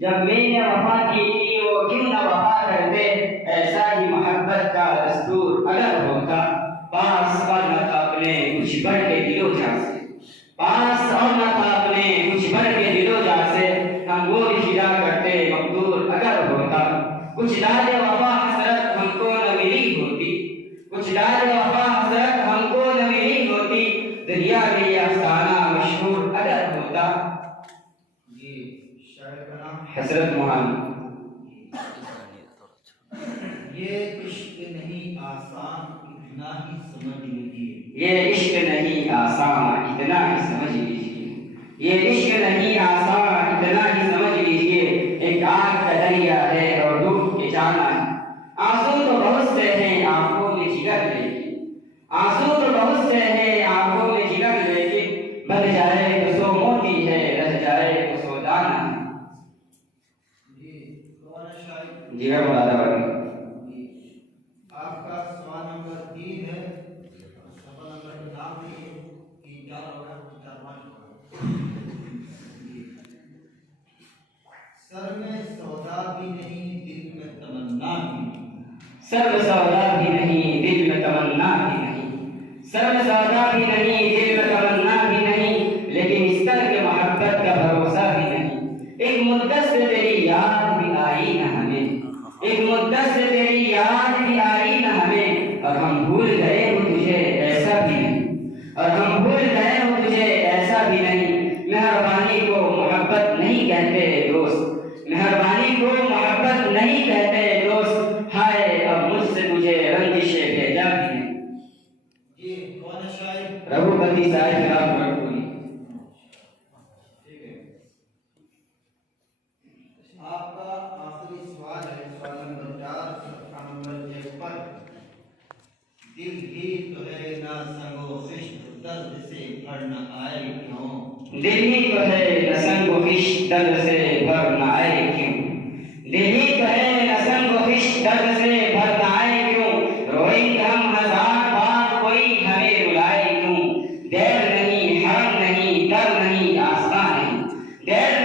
جب میں نے وفا کی تھی وہ کیوں نہ وفا کرتے، ایسا ہی محبت کا دستور اگر ہوتا، پاس اور نہ تھا اپنے کچھ بڑھ کے دل و جان سے، پاس اور نہ تھا اپنے کچھ بڑھ کے دل و جان سے، ہم وہ فدا کرتے مقدور اگر ہوتا، کچھ داد وفا حسرت ہم کو نہ ملی ہوتی، کچھ داد وفا حسرت ہم کو نہ ملی ہوتی، دنیا میں یہ افسانہ مشہور اگر ہوتا۔ حسرت موہانی۔ یہ عشق نہیں آسان اتنا ہی سمجھ لیجیے، یہ عشق نہیں آسان اتنا ہی سمجھ لیجیے، یہ عشق نہیں آسان اتنا ہی سمجھ لیجیے، ایک آگ کا دریا ہے اور ڈوب کے جانا ہے، آنسو تو بہت سے ہیں آنکھوں میں جگر لیکن، آنسو تو بہت سے ہیں آنکھوں میں جگر لیکن، بن جائے تو سو موتی ہے رہ جائے تو سو دانا ہے۔ جی میں بتا رہا ہوں، آپ کا سوال نمبر 3 ہے، سوال نمبر نام ہے کہ 4 ہوگا 4 سر میں سودا بھی نہیں دل میں تمنا بھی نہیں، سر میں سودا بھی نہیں دل میں تمنا بھی نہیں، سر میں سودا بھی نہیں دل میں تمنا بھی نہیں، لیکن اس طرح کے محبت کا بھروسہ بھی نہیں، ایک مدت سے تیری یاد بھی آئی نہ ہمیں، ایک مدت سے تیری یاد بھی آئی نہ ہمیں، اور ہم بھول گئے ہو تجھے ایسا بھی نہیں، اور ہم بھول گئے ہو تجھے ایسا بھی نہیں، مہربانی کو محبت نہیں کہتے دوست، مہربانی کو محبت نہیں کہتے دوست، ہائے اب مجھ سے تجھے رنجشیں بھیجا بھی نہیں۔ یہ کون ہے شاعر؟ رگھوپتی صاحب خلاف بھٹپوری۔ ٹھیک ہے، آپ کا آخری سوال ہے، سوال نمبر 4 صفحہ نمبر 1 پر، دل ہی تو ہے نہ سنگ و خشت درد سے بھر نہ آئے کیوں، دل ہی تو ہے نہ سنگ و خشت درد سے بھر نہ آئے کیوں، دل ہی تو ہے نہ سنگ و خشت درد سے بھر نہ آئے کیوں، روئیں گے ہم ہزار بار کوئی ہمیں رلائے کیوں، دیر نہیں حرم نہیں در نہیں آستاں نہیں، دیر